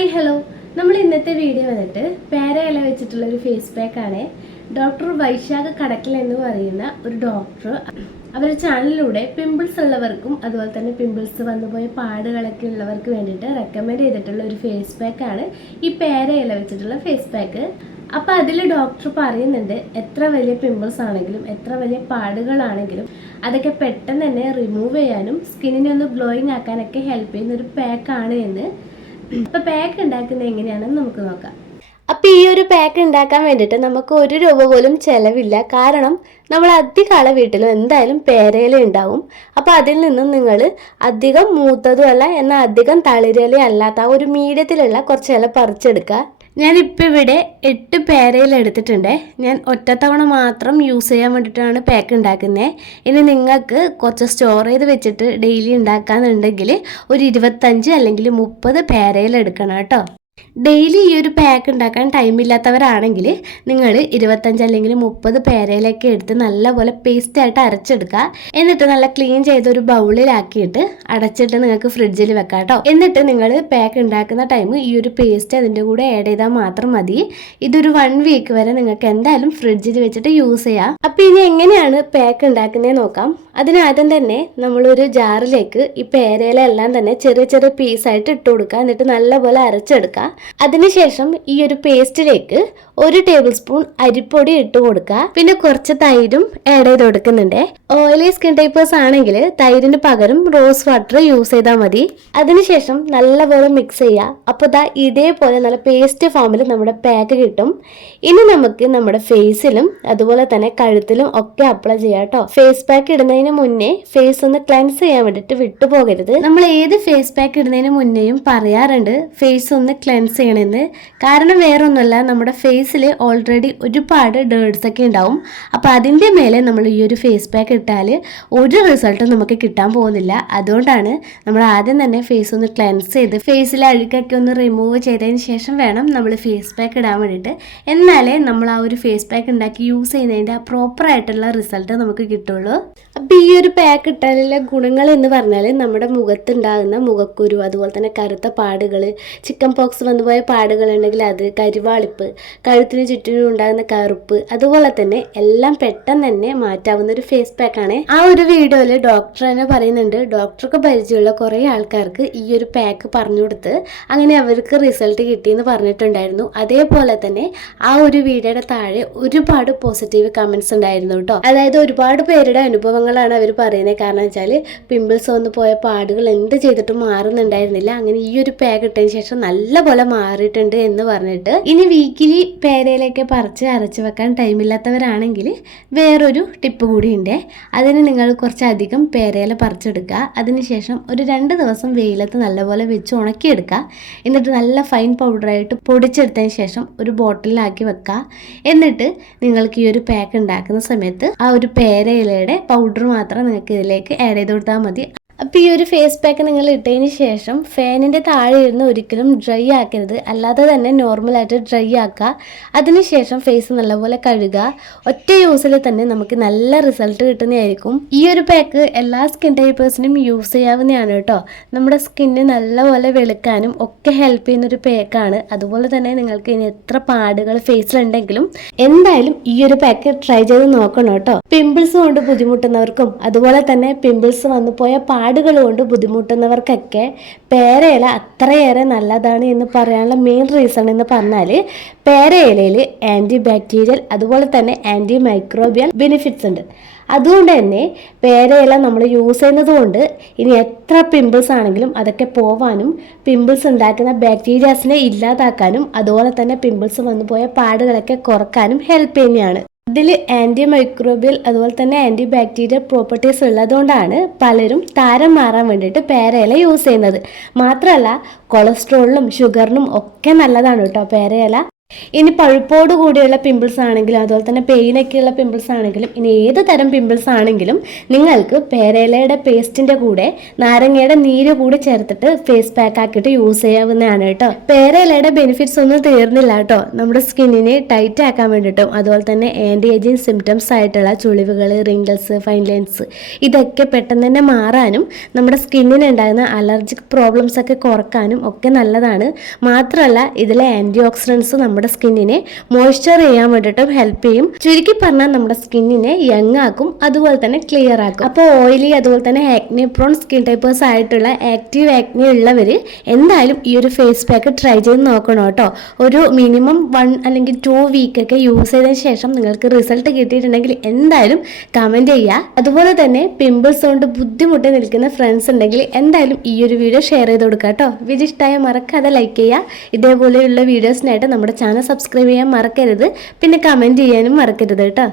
Hi hello നമ്മൾ ഇന്നത്തെ video വന്നിട്ട് പേര ഇല വെച്ചിട്ടുള്ള ഒരു ഫേസ് പാക്ക് ആണ്. ഡോക്ടർ വൈശാഖ കടക്കൽ എന്ന് പറയുന്ന ഒരു ഡോക്ടർ അവരുടെ ചാനലിലൂടെ പിമ്പിൾസ് ഉള്ളവർക്കും അതുപോലെ തന്നെ പിമ്പിൾസ് വന്നുപോയ പാടുകളൊക്കെ ഉള്ളവർക്ക് വേണ്ടിയിട്ട് റെക്കമെൻഡ് ചെയ്തിട്ടുള്ള ഒരു ഫേസ് പാക്ക് ആണ് ഈ പേര ഇല വെച്ചിട്ടുള്ള ഫേസ് പാക്ക് അപ്പോൾ അതിൽ ഡോക്ടർ പറയുന്നുണ്ട് എത്ര വലിയ പിമ്പിൾസ് ആണെങ്കിലും എത്ര വലിയ പാടുകളാണെങ്കിലും അതൊക്കെ പെട്ടെന്ന് തന്നെ റിമൂവ് ചെയ്യാനും സ്കിന്നിനെ ഒന്ന് ഗ്ലോയിങ് ആക്കാനൊക്കെ ഹെൽപ്പ് ചെയ്യുന്ന ഒരു പാക്കാണ് എന്ന്. അപ്പൊ പാക്ക് ഉണ്ടാക്കുന്നത് എങ്ങനെയാണെന്ന് നമുക്ക് നോക്കാം. അപ്പോൾ ഈ ഒരു പാക്ക് ഉണ്ടാക്കാൻ വേണ്ടിയിട്ട് നമുക്ക് ഒരു രൂപ പോലും ചിലവില്ല. കാരണം നമ്മൾ അധികകാല വീട്ടിലും എന്തായാലും പേരയില ഉണ്ടാവും. അപ്പോൾ അതിൽ നിന്നും നിങ്ങൾ അധികം മൂത്തതുമല്ല എന്നാൽ അധികം തളിരല അല്ലാത്ത ആ ഒരു മീഡിയത്തിലുള്ള കുറച്ച് ഇല പറിച്ചെടുക്കുക. ഞാനിപ്പോൾ ഇവിടെ എട്ട് പേരയിൽ എടുത്തിട്ടുണ്ട്. ഞാൻ ഒറ്റത്തവണ മാത്രം യൂസ് ചെയ്യാൻ വേണ്ടിയിട്ടാണ് പാക്ക് ഉണ്ടാക്കുന്നത് ഇനി നിങ്ങൾക്ക് കുറച്ച് സ്റ്റോർ ചെയ്ത് വെച്ചിട്ട് ഡെയിലി ഉണ്ടാക്കാന്നുണ്ടെങ്കിൽ ഒരു ഇരുപത്തഞ്ച് അല്ലെങ്കിൽ മുപ്പത് പേരയിൽ എടുക്കണം കേട്ടോ. ഡെയിലി ഈ ഒരു പാക്ക് ഉണ്ടാക്കാൻ ടൈമില്ലാത്തവരാണെങ്കിൽ നിങ്ങൾ ഇരുപത്തഞ്ച് അല്ലെങ്കിൽ മുപ്പത് പേരയിലൊക്കെ എടുത്ത് നല്ലപോലെ പേസ്റ്റായിട്ട് അരച്ചെടുക്കുക. എന്നിട്ട് നല്ല ക്ലീൻ ചെയ്ത ഒരു ബൗളിലാക്കിയിട്ട് അടച്ചിട്ട് നിങ്ങൾക്ക് ഫ്രിഡ്ജിൽ വെക്കാം കേട്ടോ. എന്നിട്ട് നിങ്ങൾ പാക്ക് ഉണ്ടാക്കുന്ന ടൈം ഈ ഒരു പേസ്റ്റ് അതിന്റെ കൂടെ ആഡ് ചെയ്താൽ മാത്രം മതി. ഇതൊരു വൺ വീക്ക് വരെ നിങ്ങൾക്ക് എന്തായാലും ഫ്രിഡ്ജിൽ വെച്ചിട്ട് യൂസ് ചെയ്യാം. അപ്പോൾ ഇനി എങ്ങനെയാണ് പാക്ക് ഉണ്ടാക്കുന്നത് നോക്കാം. അതിനാദ്യം തന്നെ നമ്മളൊരു ജാറിലേക്ക് ഈ പേരയില എല്ലാം തന്നെ ചെറിയ ചെറിയ പീസായിട്ട് ഇട്ട് കൊടുക്കുക. എന്നിട്ട് നല്ലപോലെ അരച്ചെടുക്കുക. അതിനുശേഷം ഈ ഒരു പേസ്റ്റിലേക്ക് ഒരു ടേബിൾ സ്പൂൺ അരിപ്പൊടി ഇട്ട് കൊടുക്കുക. പിന്നെ കുറച്ച് തൈരും ആഡ് ചെയ്ത് കൊടുക്കുന്നുണ്ട്. ഓയിലി സ്കിൻ ടൈപ്പേഴ്സ് ആണെങ്കിൽ തൈരിന് പകരം റോസ് വാട്ടർ യൂസ് ചെയ്താൽ മതി. അതിനുശേഷം നല്ലപോലെ മിക്സ് ചെയ്യുക. അപ്പോൾ ദാ ഇതേപോലെ നല്ല പേസ്റ്റ് ഫോമിൽ നമ്മുടെ പാക്ക് കിട്ടും. ഇനി നമുക്ക് നമ്മുടെ ഫേസിലും അതുപോലെ തന്നെ കഴുത്തിലും ഒക്കെ അപ്ലൈ ചെയ്യാം കേട്ടോ ഫേസ് പാക്ക് ഇടുന്നതിന് മുന്നേ ഫേസ് ഒന്ന് ക്ലെൻസ് ചെയ്യാൻ വേണ്ടിയിട്ട് വിട്ടുപോകരുത്. നമ്മൾ ഏത് ഫേസ് പാക്ക് ഇടുന്നതിന് മുന്നേയും പറയാറുണ്ട് ഫേസ് ഒന്ന് ക്ലെൻസ് ചെയ്യണമെന്ന്. കാരണം വേറൊന്നുമല്ല നമ്മുടെ ഫേസിൽ ഓൾറെഡി ഒരുപാട് ഡേർട്സ് ഒക്കെ ഉണ്ടാവും. അപ്പോൾ അതിന്റെ മേലെ നമ്മൾ ഈ ഒരു ഫേസ് പാക്ക് ഇട്ടാൽ ഒരു റിസൾട്ടും നമുക്ക് കിട്ടാൻ പോകുന്നില്ല. അതുകൊണ്ടാണ് നമ്മൾ ആദ്യം തന്നെ ഫേസ് ഒന്ന് ക്ലെൻസ് ചെയ്ത് ഫേസിലെ അഴുക്കൊക്കെ ഒന്ന് റിമൂവ് ചെയ്തതിന് ശേഷം വേണം നമ്മൾ ഫേസ് പാക്ക് ഇടാൻ വേണ്ടിയിട്ട്. എന്നാലേ നമ്മൾ ആ ഒരു ഫേസ് പാക്ക് ഉണ്ടാക്കി യൂസ് ചെയ്യുന്നതിന്റെ ആ പ്രോപ്പർ ആയിട്ടുള്ള റിസൾട്ട് നമുക്ക് കിട്ടുള്ളൂ. അപ്പോൾ ഈ ഒരു പാക്ക് ഇട്ടാലുള്ള ഗുണങ്ങൾ എന്ന് പറഞ്ഞാൽ നമ്മുടെ മുഖത്തുണ്ടാകുന്ന മുഖക്കുരു അതുപോലെ തന്നെ കറുത്ത പാടുകൾ ചിക്കൻ പോക്സ് വന്നുപോയ പാടുകളുണ്ടെങ്കിൽ അത് കരിവാളിപ്പ് കഴുത്തിന് ചുറ്റിനും ഉണ്ടാകുന്ന കറുപ്പ് അതുപോലെ തന്നെ എല്ലാം പെട്ടെന്ന് തന്നെ മാറ്റാവുന്ന ഒരു ഫേസ് പാക്കാണ് ആ ഒരു വീഡിയോയിൽ ഡോക്ടർ തന്നെ പറയുന്നുണ്ട്. ഡോക്ടർക്ക് പരിചയമുള്ള കുറേ ആൾക്കാർക്ക് ഈ ഒരു പാക്ക് പറഞ്ഞു കൊടുത്ത് അങ്ങനെ അവർക്ക് റിസൾട്ട് കിട്ടിയെന്ന് പറഞ്ഞിട്ടുണ്ടായിരുന്നു. അതേപോലെ തന്നെ ആ ഒരു വീഡിയോയുടെ താഴെ ഒരുപാട് പോസിറ്റീവ് കമന്റ്സ് ഉണ്ടായിരുന്നു കേട്ടോ. അതായത് ഒരുപാട് പേരുടെ അനുഭവങ്ങളാണ് അവർ പറയുന്നത്. കാരണം വെച്ചാൽ പിമ്പിൾസ് വന്ന് പോയ പാടുകൾ എന്ത് ചെയ്തിട്ടും മാറുന്നുണ്ടായിരുന്നില്ല. അങ്ങനെ ഈ ഒരു പാക്ക് ഇട്ടതിന് ശേഷം നല്ല പോലെ മാറിയിട്ടുണ്ട് എന്ന് പറഞ്ഞിട്ട് ഇനി വീക്കിലി പേരയിലൊക്കെ പറിച്ച് അരച്ച് വെക്കാൻ ടൈമില്ലാത്തവരാണെങ്കിൽ വേറൊരു ടിപ്പ് കൂടിയുണ്ട്. അതിന് നിങ്ങൾ കുറച്ചധികം പേരയില പറിച്ചെടുക്കുക. അതിനുശേഷം ഒരു രണ്ട് ദിവസം വെയിലത്ത് നല്ലപോലെ വെച്ച് ഉണക്കിയെടുക്കുക. എന്നിട്ട് നല്ല ഫൈൻ പൗഡറായിട്ട് പൊടിച്ചെടുത്തതിന് ശേഷം ഒരു ബോട്ടിലാക്കി വെക്കുക. എന്നിട്ട് നിങ്ങൾക്ക് ഈ ഒരു പാക്ക് ഉണ്ടാക്കുന്ന സമയത്ത് ആ ഒരു പേരയിലയുടെ പൗഡർ മാത്രം നിങ്ങൾക്ക് ഇതിലേക്ക് ആഡ് ചെയ്ത് കൊടുത്താൽ മതി. അപ്പോൾ ഈ ഒരു ഫേസ് പാക്ക് നിങ്ങൾ ഇട്ടതിന് ശേഷം ഫാനിന്റെ താഴെ ഇരുന്ന് ഒരിക്കലും ഡ്രൈ ആക്കരുത്. അല്ലാതെ തന്നെ നോർമലായിട്ട് ഡ്രൈ ആക്കുക. അതിനുശേഷം ഫേസ് നല്ലപോലെ കഴുകുക. ഒറ്റ യൂസിൽ തന്നെ നമുക്ക് നല്ല റിസൾട്ട് കിട്ടുന്നതായിരിക്കും. ഈ ഒരു പാക്ക് എല്ലാ സ്കിൻ ടൈപ്പേഴ്സിനും യൂസ് ചെയ്യാവുന്നതാണ് കേട്ടോ. നമ്മുടെ സ്കിന്ന് നല്ലപോലെ വെളുക്കാനും ഒക്കെ ഹെൽപ്പ് ചെയ്യുന്ന ഒരു പാക്കാണ് അതുപോലെ തന്നെ നിങ്ങൾക്ക് ഇനി എത്ര പാടുകൾ ഫേസിലുണ്ടെങ്കിലും എന്തായാലും ഈ ഒരു പാക്ക് ട്രൈ ചെയ്ത് നോക്കണം കേട്ടോ. പിമ്പിൾസ് കൊണ്ട് ബുദ്ധിമുട്ടുന്നവർക്കും അതുപോലെ തന്നെ പിമ്പിൾസ് വന്നു പോയ പാടുകൾ കൊണ്ട് ബുദ്ധിമുട്ടുന്നവർക്കൊക്കെ പേരയില അത്രയേറെ നല്ലതാണ് എന്ന് പറയാനുള്ള മെയിൻ റീസൺ എന്ന് പറഞ്ഞാൽ പേരയിലയിൽ ആന്റി ബാക്ടീരിയൽ അതുപോലെ തന്നെ ആന്റി മൈക്രോബിയൽ ബെനിഫിറ്റ്സ് ഉണ്ട്. അതുകൊണ്ട് തന്നെ പേരയില നമ്മൾ യൂസ് ചെയ്യുന്നത് കൊണ്ട് ഇനി എത്ര പിമ്പിൾസ് ആണെങ്കിലും അതൊക്കെ പോവാനും പിമ്പിൾസ് ഉണ്ടാക്കുന്ന ബാക്ടീരിയാസിനെ ഇല്ലാതാക്കാനും അതുപോലെ തന്നെ പിമ്പിൾസ് വന്നു പോയ പാടുകളൊക്കെ കുറക്കാനും ഹെൽപ്പ് ചെയ്യുന്നതാണ് ഇതിൽ ആന്റി മൈക്രോബിയൽ അതുപോലെ തന്നെ ആന്റി ബാക്ടീരിയൽ പ്രോപ്പർട്ടീസ് ഉള്ളതുകൊണ്ടാണ് പലരും താരം മാറാൻ വേണ്ടിയിട്ട് പേരയില യൂസ് ചെയ്യുന്നത്. മാത്രമല്ല കൊളസ്ട്രോളിനും ഷുഗറിനും ഒക്കെ നല്ലതാണ് കേട്ടോ പേരയില. ഇനി പഴുപ്പോട് കൂടിയുള്ള പിമ്പിൾസ് ആണെങ്കിലും അതുപോലെ തന്നെ പെയിനൊക്കെയുള്ള പിമ്പിൾസ് ആണെങ്കിലും ഇനി ഏത് തരം പിമ്പിൾസ് ആണെങ്കിലും നിങ്ങൾക്ക് പേരയിലയുടെ പേസ്റ്റിന്റെ കൂടെ നാരങ്ങയുടെ നീര് കൂടി ചേർത്തിട്ട് ഫേസ് പാക്ക് ആക്കിയിട്ട് യൂസ് ചെയ്യാവുന്നതാണ് കേട്ടോ. പേരയിലയുടെ ബെനിഫിറ്റ്സ് ഒന്നും തീർന്നില്ല കേട്ടോ. നമ്മുടെ സ്കിന്നിനെ ടൈറ്റ് ആക്കാൻ വേണ്ടിയിട്ടും അതുപോലെ തന്നെ ആന്റി ഏജിങ് സിംറ്റംസ് ആയിട്ടുള്ള ചുളിവുകൾ റിങ്കിൾസ് ഫൈൻ ലൈൻസ് ഇതൊക്കെ പെട്ടെന്ന് തന്നെ മാറാനും നമ്മുടെ സ്കിന്നിന് ഉണ്ടാകുന്ന അലർജിക് പ്രോബ്ലംസ് ഒക്കെ കുറക്കാനും ഒക്കെ നല്ലതാണ്. മാത്രമല്ല ഇതിലെ ആന്റി ഓക്സിഡൻസ് നമ്മുടെ സ്കിന്നിനെ മോയ്സ്ചർ ചെയ്യാൻ വേണ്ടിയിട്ടും ഹെൽപ്പ് ചെയ്യും. ചുരുക്കി പറഞ്ഞാൽ നമ്മുടെ സ്കിന്നിനെ യങ് ആക്കും അതുപോലെ തന്നെ ക്ലിയർ ആക്കും. അപ്പോൾ ഓയിലി അതുപോലെ തന്നെ ആക്നി പ്രോൺ സ്കിൻ ടൈപ്പേഴ്സ് ആയിട്ടുള്ള ആക്റ്റീവ് ആക്നി ഉള്ളവർ എന്തായാലും ഈ ഒരു ഫേസ് പാക്ക് ട്രൈ ചെയ്ത് നോക്കണം കേട്ടോ. ഒരു മിനിമം വൺ അല്ലെങ്കിൽ ടു വീക്ക് ഒക്കെ യൂസ് ചെയ്തതിന് ശേഷം നിങ്ങൾക്ക് റിസൾട്ട് കിട്ടിയിട്ടുണ്ടെങ്കിൽ എന്തായാലും കമന്റ് ചെയ്യുക. അതുപോലെ തന്നെ പിമ്പിൾസ് കൊണ്ട് ബുദ്ധിമുട്ടി നിൽക്കുന്ന ഫ്രണ്ട്സ് ഉണ്ടെങ്കിൽ എന്തായാലും ഈ ഒരു വീഡിയോ ഷെയർ ചെയ്ത് കൊടുക്കുക കേട്ടോ. വിജിഷ്ടായ മറക്കാതെ ലൈക്ക് ചെയ്യുക. ഇതേപോലെയുള്ള വീഡിയോസിനായിട്ട് നമ്മുടെ ചാനൽ സബ്സ്ക്രൈബ് ചെയ്യാൻ മറക്കരുത്. പിന്നെ കമന്റ് ചെയ്യാനും മറക്കരുത് കേട്ടോ.